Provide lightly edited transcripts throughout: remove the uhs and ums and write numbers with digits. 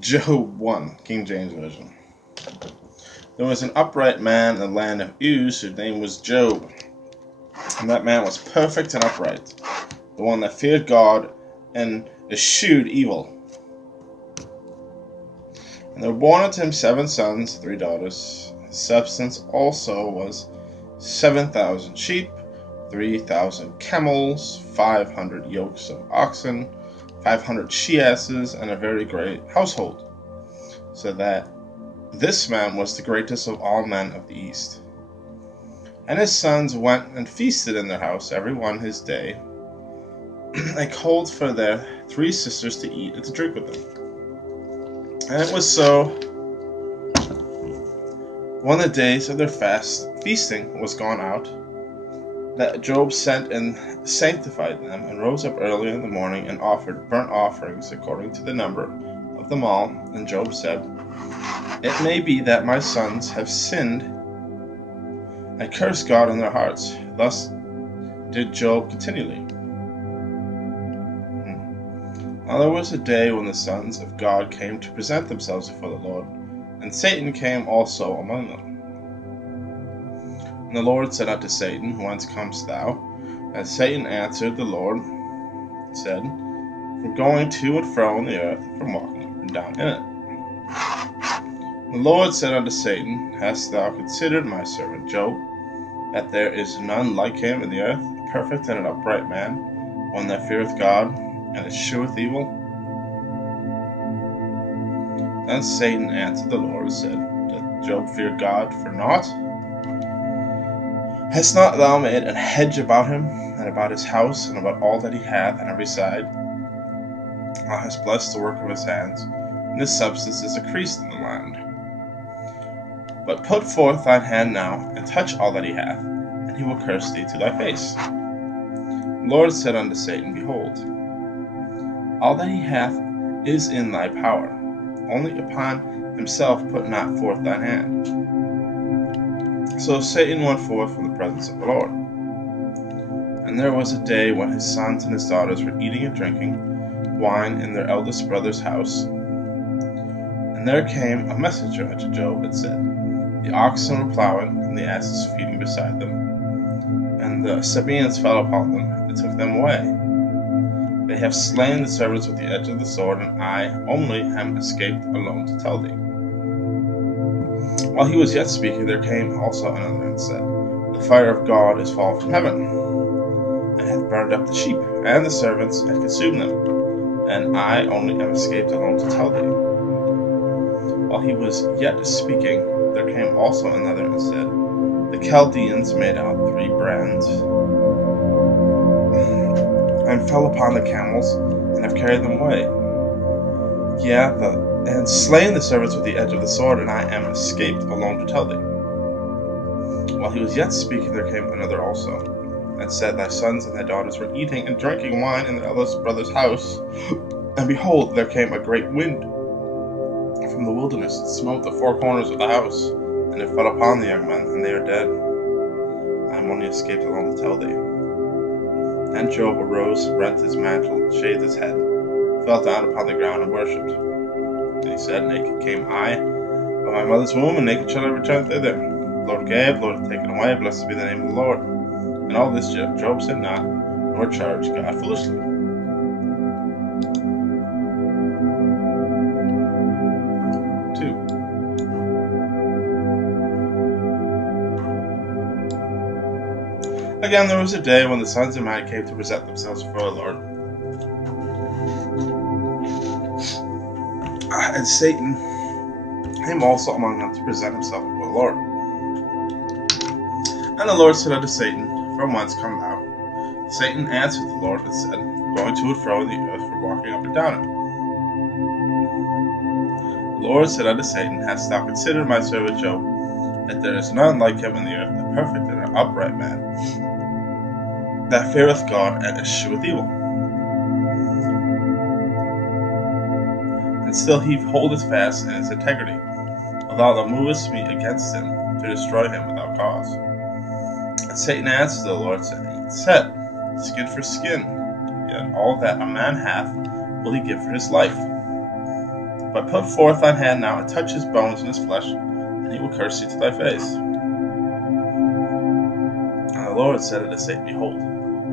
Job 1, King James Version. There was an upright man in the land of Uz whose name was Job. And that man was perfect and upright, the one that feared God and eschewed evil. And there were born unto him 7 sons, 3 daughters. His substance also was 7,000 sheep, 3,000 camels, 500 yokes of oxen, 500 she-asses, and a very great household, so that this man was the greatest of all men of the East. And his sons went and feasted in their house, every one his day, and called for their 3 sisters to eat and to drink with them. And it was so, when the days of their feasting was gone out, that Job sent and sanctified them, and rose up early in the morning, and offered burnt offerings according to the number of them all. And Job said, It may be that my sons have sinned and cursed God in their hearts. Thus did Job continually. Now there was a day when the sons of God came to present themselves before the Lord, and Satan came also among them. And the Lord said unto Satan, Whence comest thou? And Satan answered the Lord, said, From going to and fro in the earth, from walking up and down in it. And the Lord said unto Satan, Hast thou considered my servant Job, that there is none like him in the earth, a perfect and an upright man, one that feareth God, and escheweth evil? Then Satan answered the Lord and said, Doth Job fear God for naught? Hast not thou made an hedge about him, and about his house, and about all that he hath on every side? Thou hast blessed the work of his hands, and his substance is increased in the land. But put forth thine hand now, and touch all that he hath, and he will curse thee to thy face. The Lord said unto Satan, Behold, all that he hath is in thy power, only upon himself put not forth thine hand. So Satan went forth from the presence of the Lord. And there was a day when his sons and his daughters were eating and drinking wine in their eldest brother's house. And there came a messenger unto Job and said, The oxen were plowing, and the asses feeding beside them. And the Sabaeans fell upon them, and took them away. They have slain the servants with the edge of the sword, and I only am escaped alone to tell thee. While he was yet speaking, there came also another and said, The fire of God is fallen from heaven, and hath burned up the sheep, and the servants, and consumed them, and I only am escaped alone to tell thee. While he was yet speaking, there came also another and said, The Chaldeans made out 3 brands, and fell upon the camels, and have carried them away. And slain the servants with the edge of the sword, and I am escaped alone to tell thee. While he was yet speaking, there came another also, and said, Thy sons and thy daughters were eating and drinking wine in their eldest brother's house, and behold, there came a great wind from the wilderness, and smote the 4 corners of the house, and it fell upon the young men, and they are dead. I am only escaped alone to tell thee. Then Job arose, rent his mantle, shaved his head, fell down upon the ground, and worshipped. And he said, Naked came I of my mother's womb, and naked shall I return thither. The Lord gave, the Lord hath taken away, blessed be the name of the Lord. And all this Job said not, nor charged God foolishly. Again, there was a day when the sons of man came to present themselves before the Lord. And Satan came also among them to present himself before the Lord. And the Lord said unto Satan, From whence come thou? Satan answered the Lord and said, Going to and fro in the earth, for walking up and down it. The Lord said unto Satan, Hast thou considered my servant Job, that there is none like him in the earth, a perfect and an upright man, that feareth God and escheweth evil? And still he holdeth fast in his integrity, although thou movest me against him, to destroy him without cause. And Satan answered the Lord, saying, Said, skin for skin, yet all that a man hath will he give for his life. But put forth thine hand now, and touch his bones and his flesh, and he will curse thee to thy face. And the Lord said unto Satan, Behold,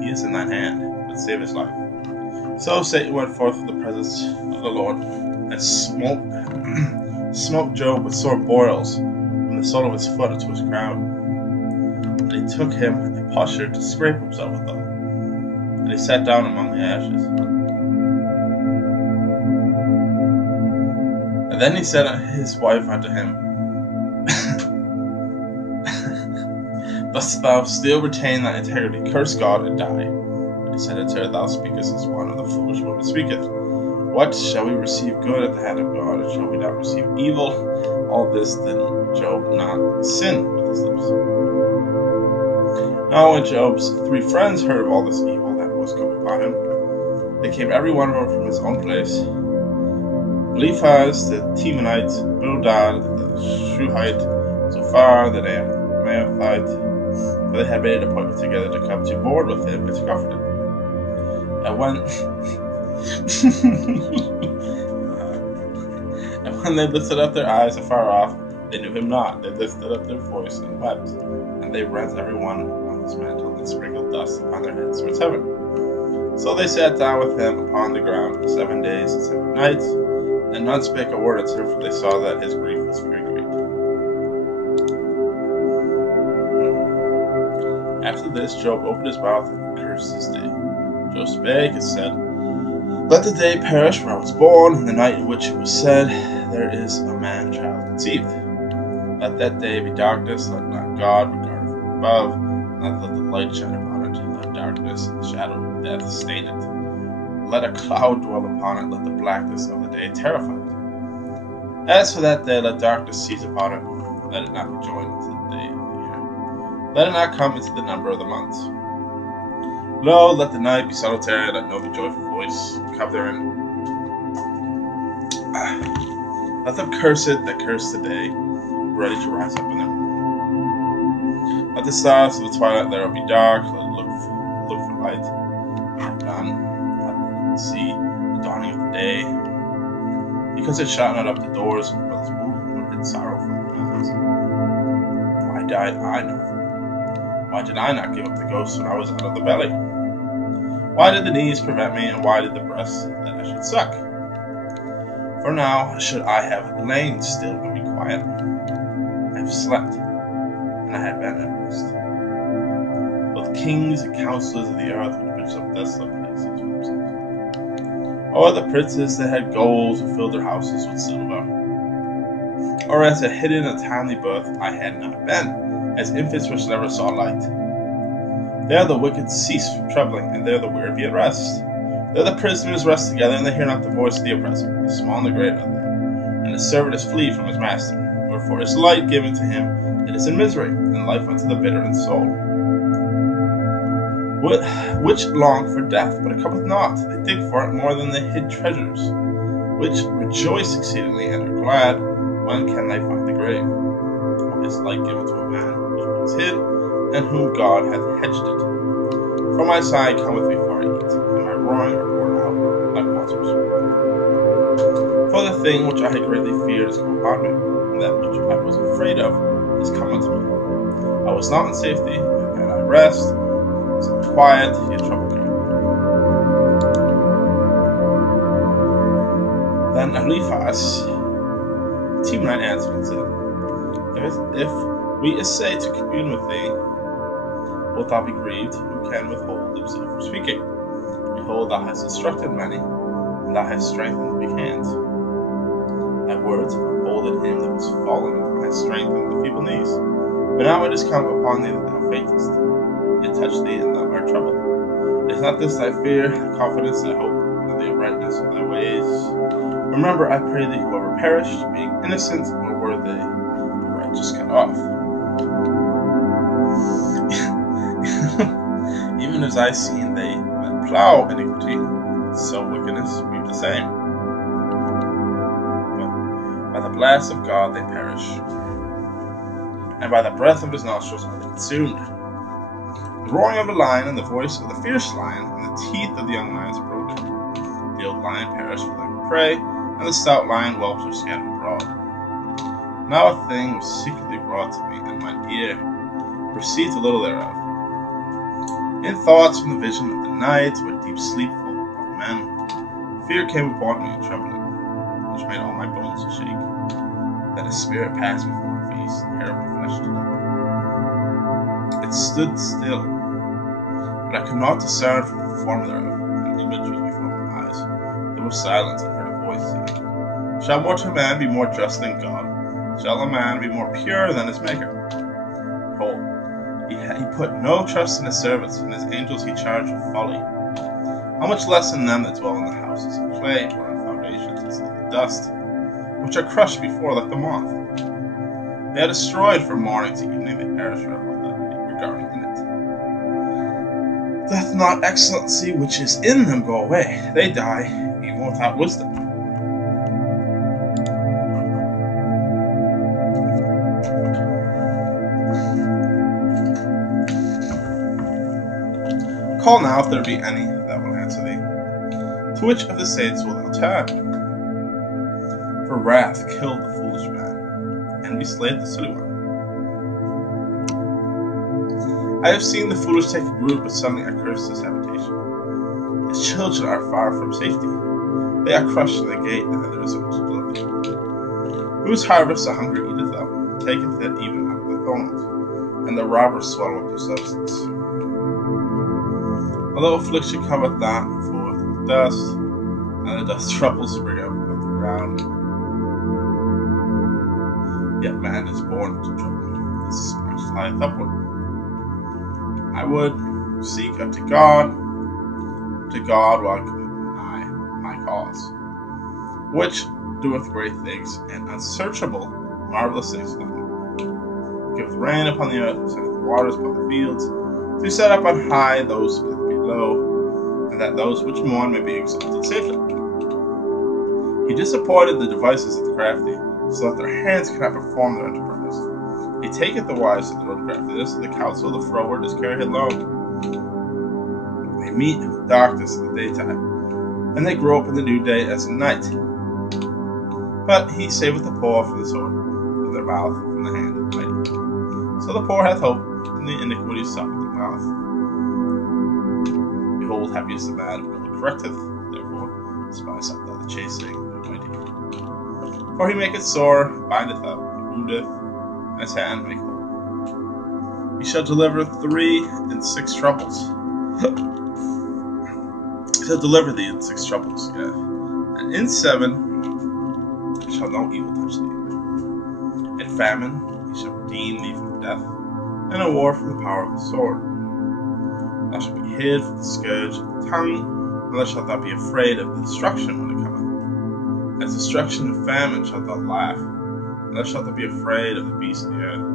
he is in thine hand, but save his life. So Satan went forth from the presence of the Lord, and smote Job with sore boils, from the sole of his foot unto his crown. And he took him a potsherd to scrape himself withal, and he sat down among the ashes. And then he said his wife unto him, Dost thou still retain thy integrity? Curse God and die. And he said unto her, Thou speakest as one of the foolish women speaketh. What, shall we receive good at the hand of God, and shall we not receive evil? All this did Job not sin with his lips. Now when Job's 3 friends heard of all this evil that was come upon him, they came every one of them from his own place. Eliphaz the Temanite, Bildad the Shuhite, Zophar the Naamathite, for they had made an appointment together to come to board with him and to comfort him. And when they lifted up their eyes afar off, they knew him not. They lifted up their voice and wept, and they rent every one on his mantle and sprinkled dust upon their heads towards heaven. So they sat down with him upon the ground 7 days and 7 nights, and none spake a word unto him, for they saw that his grief was very great. After this, Job opened his mouth and cursed his day. Job spake and said, Let the day perish where I was born, and the night in which it was said, There is a man-child conceived. Let that day be darkness, let not God regard it from above, not let the light shine upon it, let darkness and the shadow of death stain it. Let a cloud dwell upon it, let the blackness of the day terrify it. As for that day, let darkness seize upon it, let it not be joined to the day of the year. Let it not come into the number of the months. Lo, let the night be solitary, let no joyful voice come therein. Let them curse it that curse the day, ready to rise up in them. Let the stars of the twilight thereof be dark, let it look for light. Have none, let it see the dawning of the day, because it shut not up the doors of her mother's womb, nor hid sorrow from her eyes. Why died I not? Why did I not give up the ghost when I was out of the belly? Why did the knees prevent me, and why did the breasts that I should suck? For now should I have lain still and be quiet. I have slept, and I have been at rest. Both kings and counselors of the earth would pitch up desolate places for themselves. Or the princes that had gold who filled their houses with silver. Or as a hidden and timely birth I had not been, as infants which never saw light. There the wicked cease from troubling, and there the weary be at rest. There the prisoners rest together, and they hear not the voice of the oppressor. The small and the great are there, and the servant is flee from his master. Wherefore is light given to him, it is in misery, and life unto the bitter in soul. Which long for death, but it cometh not. They dig for it more than they hid treasures. Which rejoice exceedingly, and are glad. When can they find the grave? Or is light given to a man whom is hid, and whom God hath hedged it? From my side cometh before I eat, and my roaring are poured out like waters. For the thing which I had greatly feared is come upon me, and that which I was afraid of is come unto me. I was not in safety, and I rest, was quiet, yet trouble came. Then Eliphaz the Temanite answered and said, If we essay to commune with thee, wilt thou be grieved? Who can withhold himself from speaking? Behold, thou hast instructed many, and thou hast strengthened the weak hands. Thy words have upholded him that was fallen, and thou hast strengthened the feeble knees. But now it is come upon thee that thou faintest. It touched thee, and thou art troubled. Is not this thy fear, thy confidence, thy hope, and the uprightness of thy ways? Remember, I pray thee, whoever perished, being innocent, or were they the righteous cut off? Even as I seen they that plow iniquity, so wickedness reap the same. But by the blast of God they perish, and by the breath of his nostrils are they consumed. The roaring of the lion, and the voice of the fierce lion, and the teeth of the young lions are broken. The old lion perished for lack of prey, and the stout lion whelps are scattered abroad. Now a thing was secretly brought to me, and mine ear perceived a little thereof. In thoughts from the vision of the night, where deep sleep fell upon men, fear came upon me and trembling, which made all my bones to shake. That a spirit passed before my face, and hair of my flesh stood up. It stood still, but I could not discern from the form thereof. An image was before my eyes. There was silence, and heard a voice saying, Shall mortal man be more just than God? Shall a man be more pure than his Maker? Behold, he put no trust in his servants, and his angels he charged with folly. How much less in them that dwell in the houses of clay, or in foundations instead of the dust, which are crushed before like the moth. They are destroyed from morning to evening, they perish regarding in it. Doth not excellency which is in them go away? They die, even without wisdom. Call now if there be any that will answer thee. To which of the saints wilt thou turn? For wrath killed the foolish man, and we slayed the silly one. I have seen the foolish take root, but suddenly I curse his habitation. His children are far from safety. They are crushed in the gate, and there is a much delivery. Whose harvest the hunger eateth up, taketh it even out of the thorns, and the robbers swallow up their substance. Although affliction cometh not forth with dust, and the dust troubles spring up of the ground, yet man is born to trouble. His sparks flieth upward. I would seek unto God while I commit my cause, which doeth great things and unsearchable, marvelous things in them. Giveth rain upon the earth, sendeth waters upon the fields, to set up on high those that be low, and that those which mourn may be exalted safely. He disappointed the devices of the crafty, so that their hands cannot perform their enterprise. He taketh the wise at their own craftiness, and the counsel of the froward is carried along. They meet with darkness in the daytime, and they grow up in the new day as in night. But he saveth the poor from the sword, from their mouth, and from the hand of the mighty. So the poor hath hope, and the iniquity stoppeth their mouth. Behold, happy is the man who correcteth, therefore despise not thou the chastening of the mighty. For he maketh sore, bindeth up, he woundeth, and his hand make whole. He shall deliver 3 in 6 troubles. He shall deliver thee in 6 troubles, yeah. And in 7 shall no evil touch thee. In famine he shall redeem thee from death, and in war from the power of the sword. Thou shalt be hid from the scourge of the tongue, and thou shalt not be afraid of the destruction when it cometh. As destruction and famine shalt thou laugh, and thou shalt not be afraid of the beasts of the earth.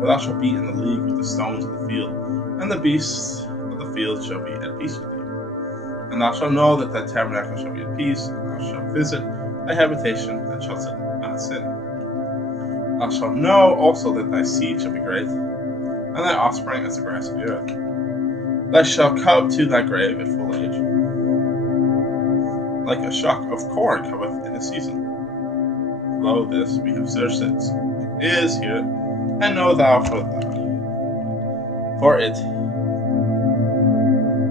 For thou shalt be in the league with the stones of the field, and the beasts of the field shall be at peace with thee. And thou shalt know that thy tabernacle shall be at peace, and thou shalt visit thy habitation, and shalt not sin. Thou shalt know also that thy seed shall be great, and thy offspring as the grass of the earth. Thou shalt come to thy grave at full age, like a shock of corn cometh in the season. Lo, this we have searched it is here, and know thou for it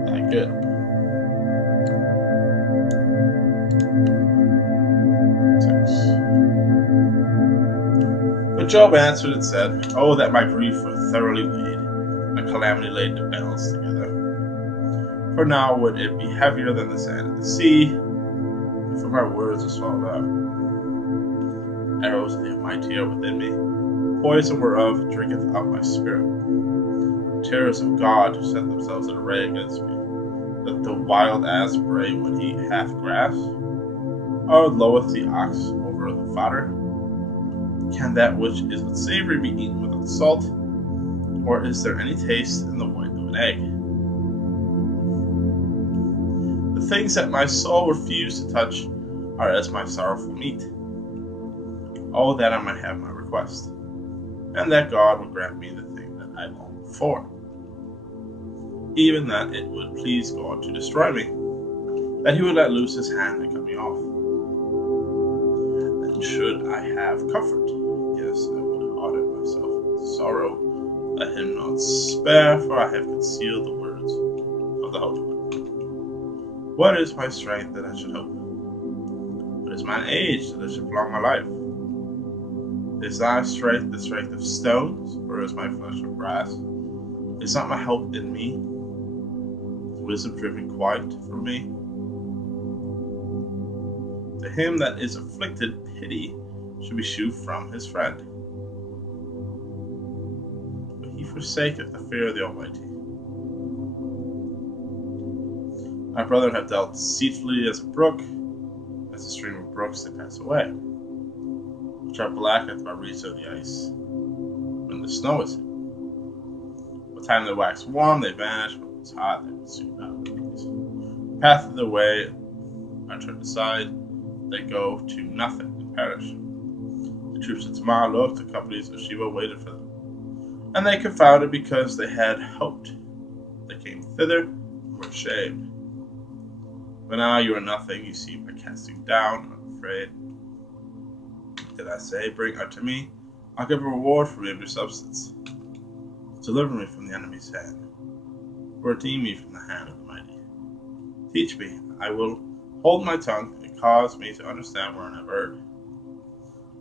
thy good. But Job answered and said, Oh, that my grief were thoroughly weighed, my calamity laid to balance together. For now would it be heavier than the sand of the sea, and for my words are swallowed up. Arrows of the Almighty are within me, poison whereof drinketh out my spirit. Terrors of God who set themselves in array against me, that the wild ass bray when he hath grass, or loweth the ox over the fodder. Can that which is unsavory be eaten without salt, or is there any taste in the white of an egg? The things that my soul refused to touch are as my sorrowful meat. Oh, that I might have my request, and that God would grant me the thing that I long for. Even that it would please God to destroy me, that he would let loose his hand and cut me off. And should I have comfort, yes, I would harden myself with sorrow. Let him not spare, for I have concealed the words of the Holy One. What is my strength that I should hope? What is mine age that I should prolong my life? Is thy strength the strength of stones, or is my flesh of brass? Is not my help in me? Is wisdom driven quite from me? To him that is afflicted, pity should be shewed from his friend. But he forsaketh the fear of the Almighty. My brethren have dealt deceitfully as a brook, as a stream of brooks they pass away, which are blacketh by reason of the ice, when the snow is in. What time they wax warm, they vanish, but when it's hot, they will soon out. The path of the way are turned aside, they go to nothing and perish. The troops of Tamar looked, the companies of Sheba waited for them. And they confounded because they had hoped. They came thither and were ashamed. But now you are nothing, you seem a casting down, unafraid. Did I say, bring unto me, I'll give a reward for me of your substance. Deliver me from the enemy's hand, redeem me from the hand of the mighty. Teach me, I will hold my tongue, and cause me to understand wherein I've erred.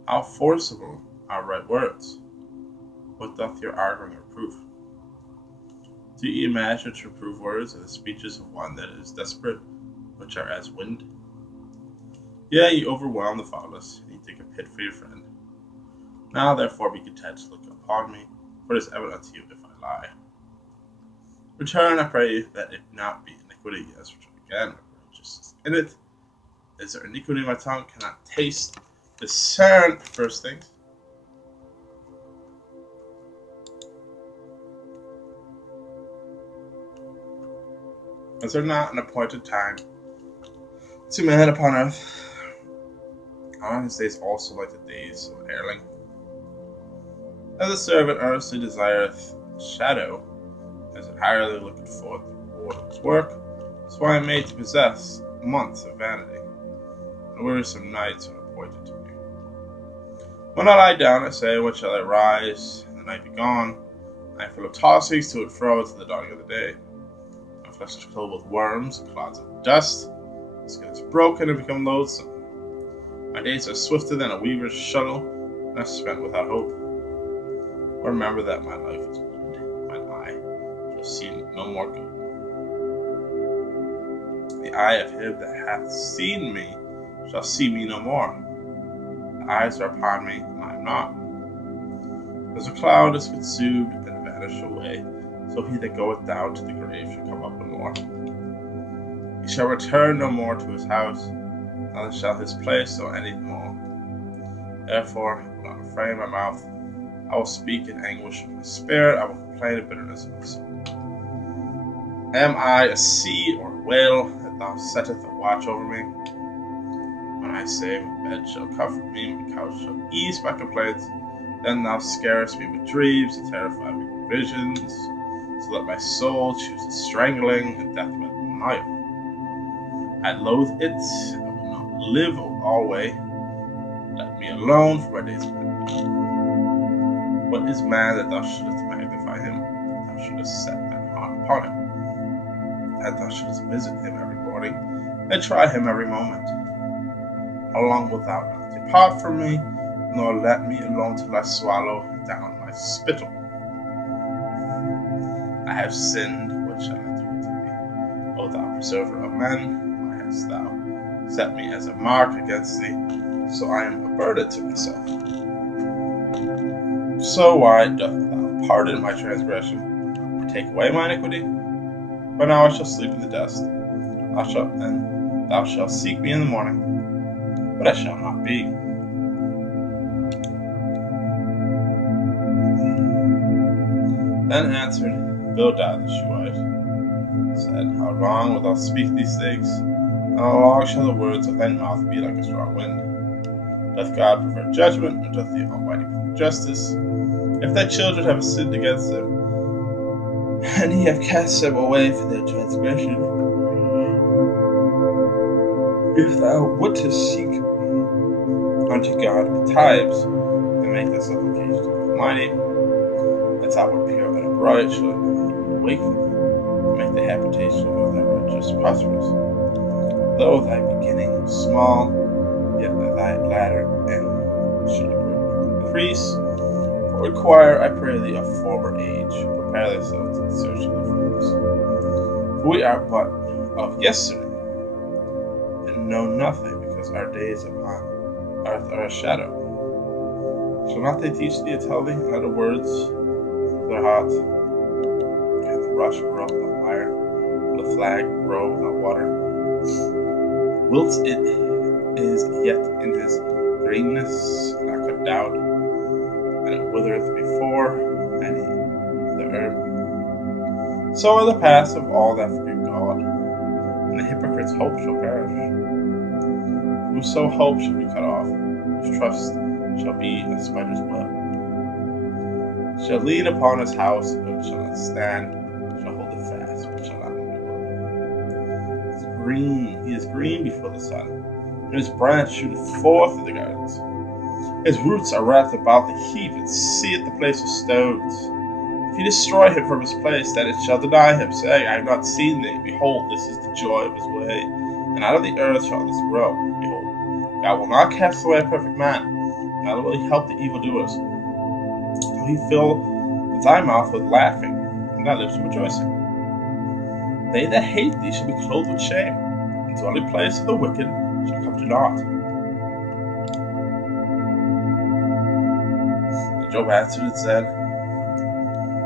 How forcible are right words? What doth your arguing reprove? Do ye imagine to reprove words are the speeches of one that is desperate, which are as wind? Yea, you overwhelm the fatherless, and you dig a pit for your friend. Now therefore be content to look upon me, for it is evident unto you if I lie. Return, I pray you, that it not be iniquity, yes, return again, righteousness in it. Is there iniquity in my tongue? Cannot taste, discern first things. Is there not an appointed time to man upon earth? Are his days also like the days of an erling? As a servant earnestly desireth shadow, as it highly looketh for the reward of his work, so I am made to possess months of vanity, and wearisome nights are appointed to me. When I lie down, I say, when shall I rise, and the night be gone? I am full of tossings to and fro to the dawning of the day. My flesh is filled with worms, clouds of dust, my skin is broken and become loathsome. My days are swifter than a weaver's shuttle, and are spent without hope. Remember that my life is wind, mine eye shall see no more good. The eye of him that hath seen me shall see me no more. The eyes are upon me, and I am not. As a cloud is consumed and vanish away, so he that goeth down to the grave shall come up no more. He shall return no more to his house, neither shall his place know any more. Therefore, I will not refrain my mouth. I will speak in anguish of my spirit. I will complain of bitterness of my soul. Am I a sea or a whale that thou settest a watch over me? When I say, my bed shall comfort me, my couch shall ease my complaints, then thou scarest me with dreams, and terrify me with visions, so that my soul chooses strangling and death with life. I loathe it, I will not live always. Let me alone, for my days are ended. What is man that thou shouldest magnify him, that thou shouldest set thine heart upon him, that thou shouldest visit him every morning, and try him every moment? How long wilt thou not depart from me, nor let me alone till I swallow down my spittle? I have sinned, what shall I do unto thee? O thou preserver of men, why hast thou set me as a mark against thee, so I am a burden to myself? So why doth thou pardon my transgression, and take away my iniquity? But now I shall sleep in the dust. And thou shalt seek me in the morning, but I shall not be. Then answered Bildad the Shuhite, said, How long wilt thou speak these things? And how long shall the words of thy mouth be like a strong wind? Doth God prefer judgment, or doth the Almighty prefer justice? If thy children have sinned against him, and he have cast them away for their transgression, if thou wouldst seek unto God at times, and make the supplication to the Almighty, that thou wert pure and upright, shall awaken, and make the habitation of thy righteous prosperous. Though thy beginning was small, yet thy latter end shall increase. For require, I pray thee, of former age, prepare thyself to the search of the forms. For we are but of yesterday, and know nothing, because our days upon earth are a shadow. Shall not they teach thee to tell thee, and let the words of their heart, and the rush grow without fire, and the flag grow without water? Whilst it is yet in his greenness, not cut down, and it withereth before any the herb. So are the paths of all that forget God, and the hypocrite's hope shall perish. Whoso hope shall be cut off, whose trust shall be a spider's web. Shall lean upon his house, but shall not stand, shall hold it fast, but shall not endure. He is green before the sun, and his branch shooteth forth in the gardens. His roots are wrapped about the heap, and seeth the place of stones. If he destroy him from his place, then it shall deny him, saying, I have not seen thee. Behold, this is the joy of his way, and out of the earth shall this grow. Behold, God will not cast away a perfect man, neither will he help the evildoers. Till he fill thy mouth with laughing, and thy lips with rejoicing. They that hate thee shall be clothed with shame, and the dwelling place of the wicked shall come to naught. And Job answered and said,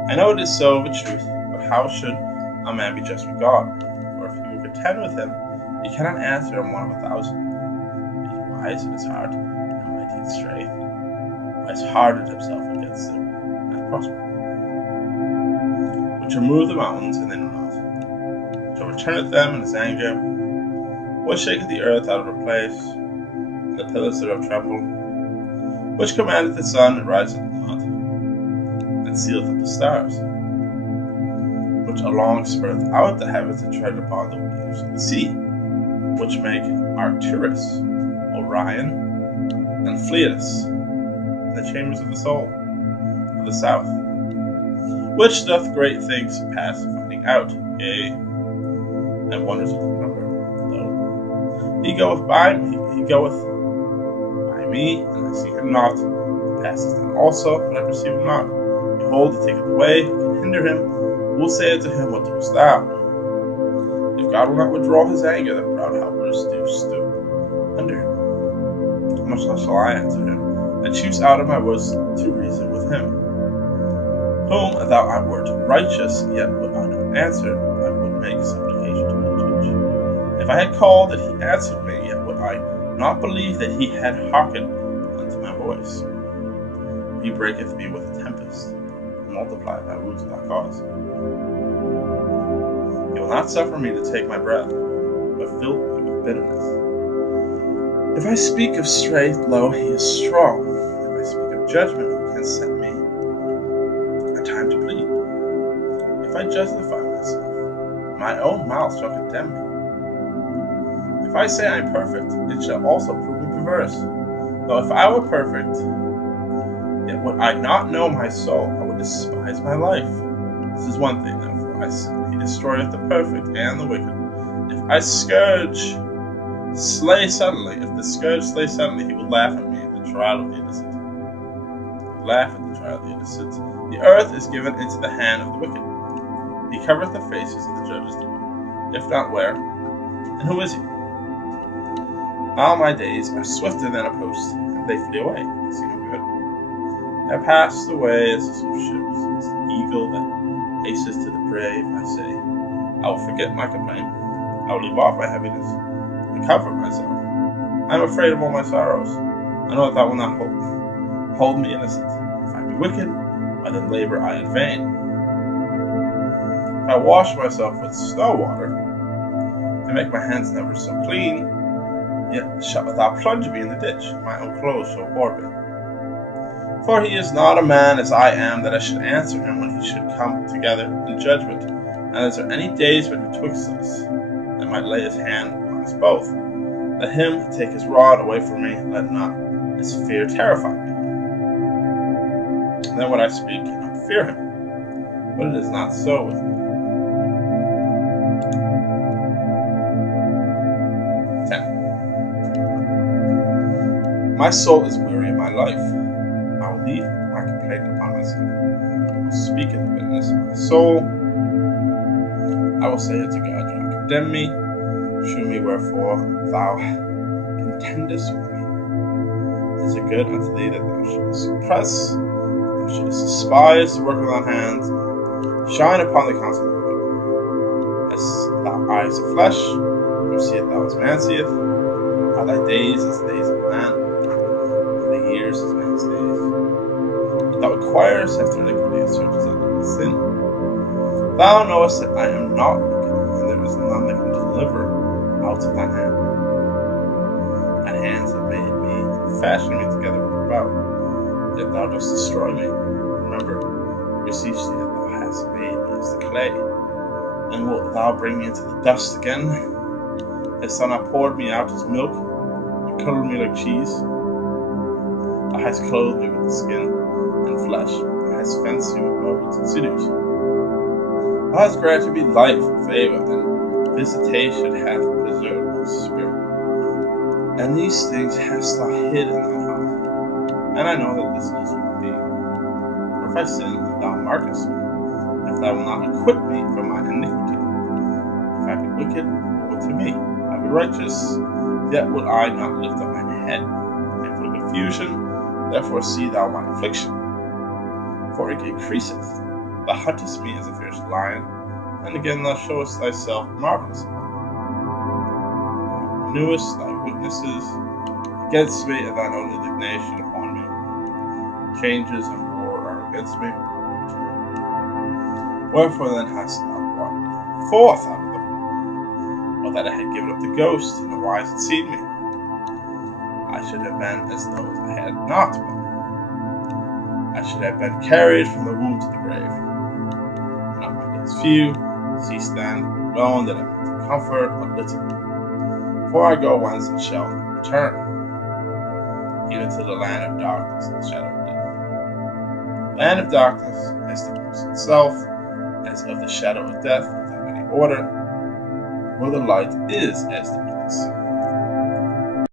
I know it is so of a truth, but how should a man be just with God? For if he will contend with him, he cannot answer him 1 of 1,000. Be he wise in his heart, and mighty in strength, who has hardened himself against them, and prospered. Which remove the mountains, and they know not. Which overturneth them in his anger. Which shaketh the earth out of her place, and the pillars thereof tremble. Which commandeth the sun, and riseth not, and sealeth up the stars. Which along spreadeth out the heavens, and treadeth upon the waves of the sea. Which make Arcturus, Orion, and Pleiades, in the chambers of the soul, of the south. Which doth great things past finding out, yea, and wonders of the number. Though he goeth by me, and I see him not. He passes down also, but I perceive him not. Behold, he taketh away, who can hinder him? Who will say unto him, what doest thou? If God will not withdraw his anger, the proud helpers do stoop under him. How much less shall I answer him, and choose out of my words to reason with him? Whom thou I wert righteous, yet would I not answer, I would make supplication to my judge. If I had called that he answered me, yet would I not believe that he had hearkened unto my voice. He breaketh me with a tempest, and multiplieth my wounds without cause. He will not suffer me to take my breath, but filled me with bitterness. If I speak of strength, lo, he is strong. If I speak of judgment, who can set me a time to plead? If I justify myself, my own mouth shall condemn me. If I say I am perfect, it shall also prove me perverse. Though if I were perfect, yet would I not know my soul, I would despise my life. This is one thing, therefore, I said, he destroyeth the perfect and the wicked. If I slay suddenly, he will laugh at me at the trial of the innocent. The earth is given into the hand of the wicked. He covereth the faces of the judges thereof. If not, where? And who is he? All my days are swifter than a post, and they flee away. They see no good. I pass away as the swift ships, as the eagle that hastens to the prey. If I say, I will forget my complaint, I will leave off my heaviness, and comfort myself. I am afraid of all my sorrows. I know that thou wilt not hold me innocent. If I be wicked, why then labor I in vain. If I wash myself with snow water, and make my hands never so clean, yet shalt thou plunge me in the ditch, and my own clothes shall hoard me. For he is not a man as I am, that I should answer him when he should come together in judgment. And is there any days betwixt us, that might lay his hand on us both? Let him take his rod away from me, let not His fear terrified me. And then when I speak, I fear him. But it is not so with me. 10. My soul is weary of my life. I will leave my complaint upon myself. I will speak in the bitterness of my soul. I will say it to God, do not condemn me. Shew me wherefore thou contendest with me. Is it good unto thee that thou shouldest suppress, thou shouldest despise the work of thine hands, shine upon the counsel of the wicked? As thou eyes of flesh, nor seest thou as man seeth, are thy days as the days of man, and the years as man's days. But thou inquirest after iniquity and searchest after sin. Thou knowest that I am not wicked, and there is none that can deliver out of thine hand. Thine hands have made me and fashioned me together about. Yet thou dost destroy me. Remember, beseech thee that thou hast made me as the clay. And wilt thou bring me into the dust again? Hast thou not poured me out as milk, and covered me like cheese? Thou hast clothed me with the skin and flesh, thou hast fenced me with bones and sinews. Thou hast granted me life and favor, and visitation hath preserved my spirit. And these things hast thou hid in thy heart, and I know that this is from thee. For if I sin, thou markest me, if thou wilt not acquit me from my iniquity. If I be wicked, woe to me. If I be righteous, yet would I not lift up mine head. I am full of confusion, therefore see thou my affliction. For it increaseth. Thou huntest me as a fierce lion, and again thou showest thyself marvelous. Thou renewest thy witnesses against me, and thine own indignation upon me. Changes and war are against me. Wherefore then hast thou brought me forth out of the womb? Or that I had given up the ghost, and the wise had seen me. I should have been as though I had not been. I should have been carried from the womb to the grave. Not my days few, cease then, known that I meant to comfort a little. For I go whence and shall return, even to the land of darkness and the shadow of death. Land of darkness as the place itself, as of the shadow of death without any order, where the light is as the darkness.